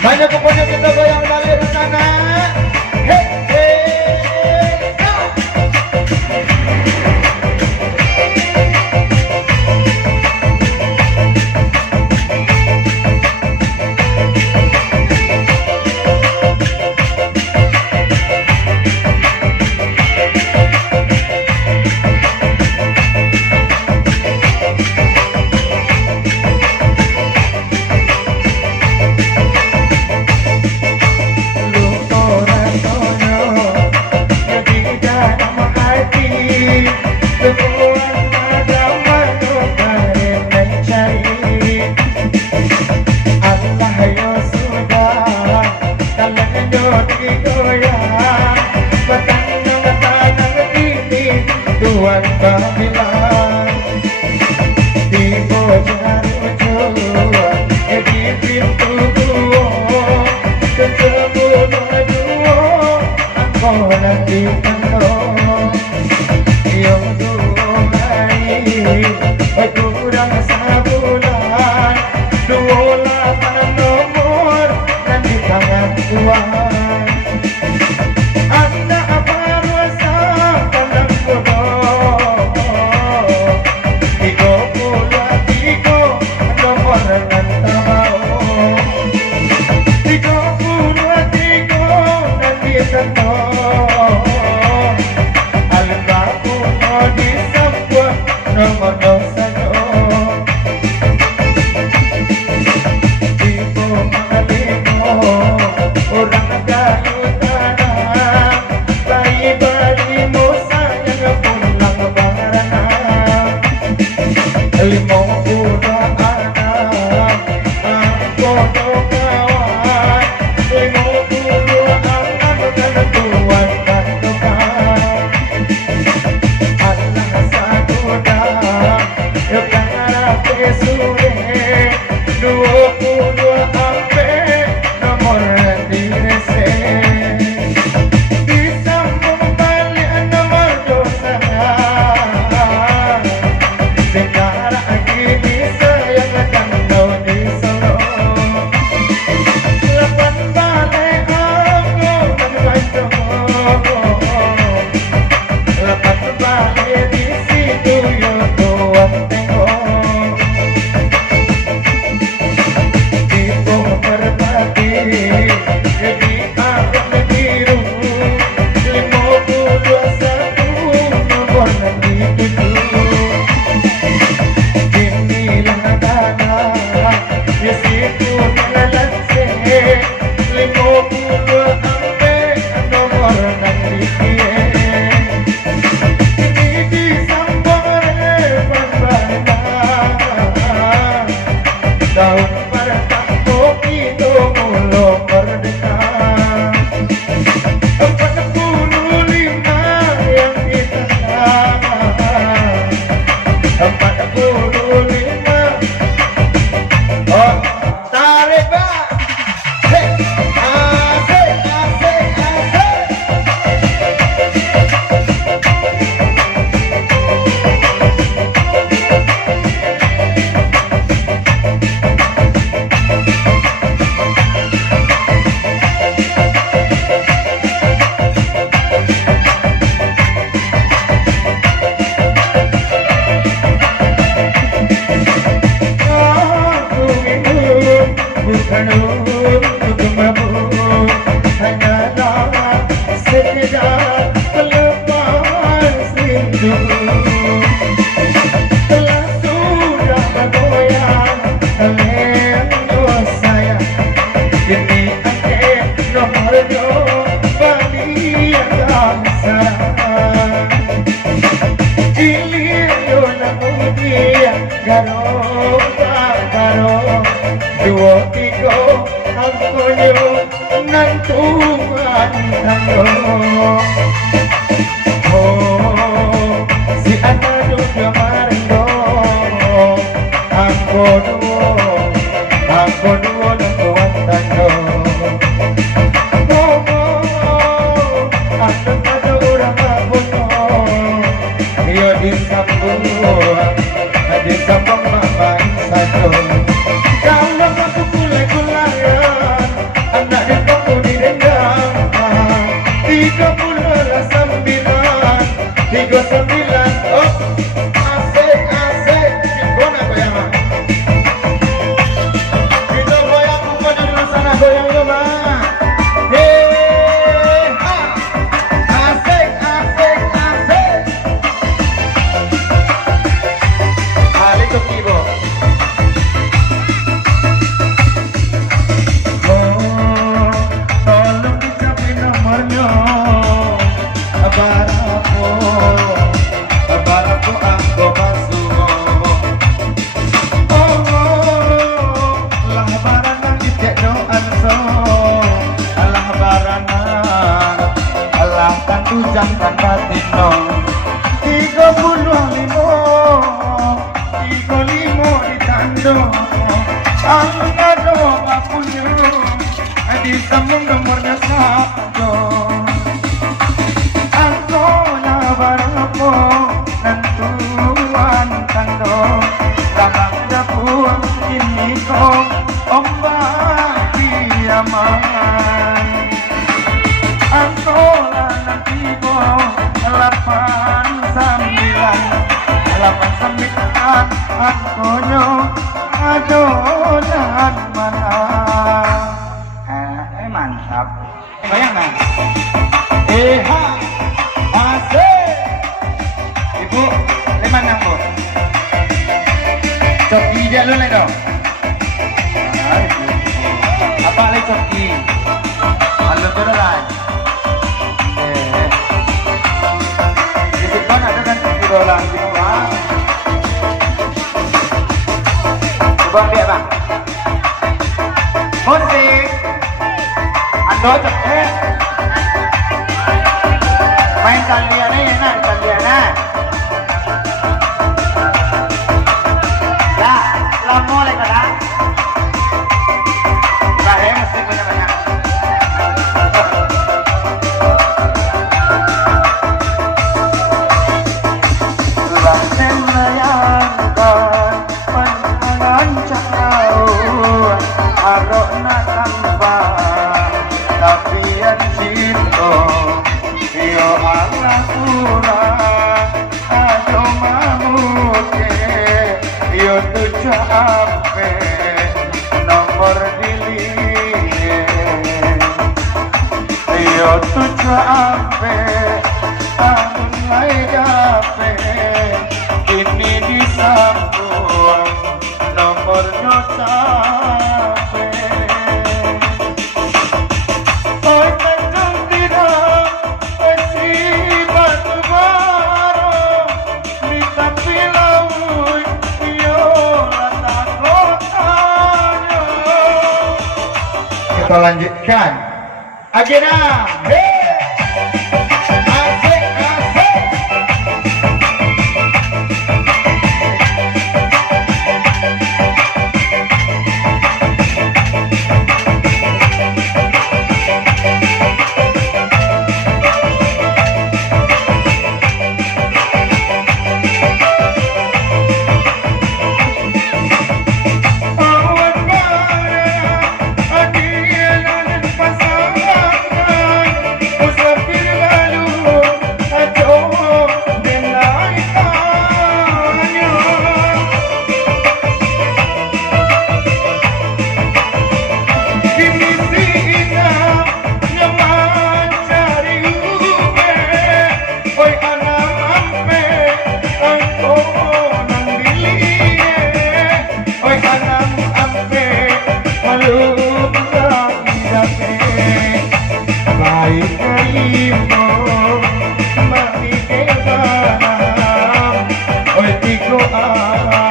Banyak pokoknya kita goyang balik di sana. Hey, hey, go. Tuhan bilang di pojok di pintu gua ketemu dua engkau nanti penuh yang dua kurang sebulan 28 nomor dan di tangan Tuhan. Kalau aku kulai-kulayan tujang kan batino 35 ditando ang nado papunyo di sa mundo morna sado ang kola barapo ng tuwan tando labang dapuan ini ko ombak diaman ang kola ng tibo 8-9 ang konyo adonan mana mantap bayang na ha asik ibu leman nang bu coki dia lu dong apa lagi coki halo beneran di depan ada kan coki dolang di bawah coba lihat bang musik ando cepet main taliannya enak taliannya ya lama lagi kan bahaya musik banyak-banyak tulang melayangkan pandangan cahaya arokna tanpa tapi yang cinta yo Allah kurang ayo mamuke yo tujuh ampe nomor dilie yo tujuh ampe tahun lagi gape ini disambung nomornya sampai oi tenang tidak pasti batu baru bisa pilaui yo latar kotanya kita lanjutkan agenda asik asik baik kelima mami kebaram oi tigo arah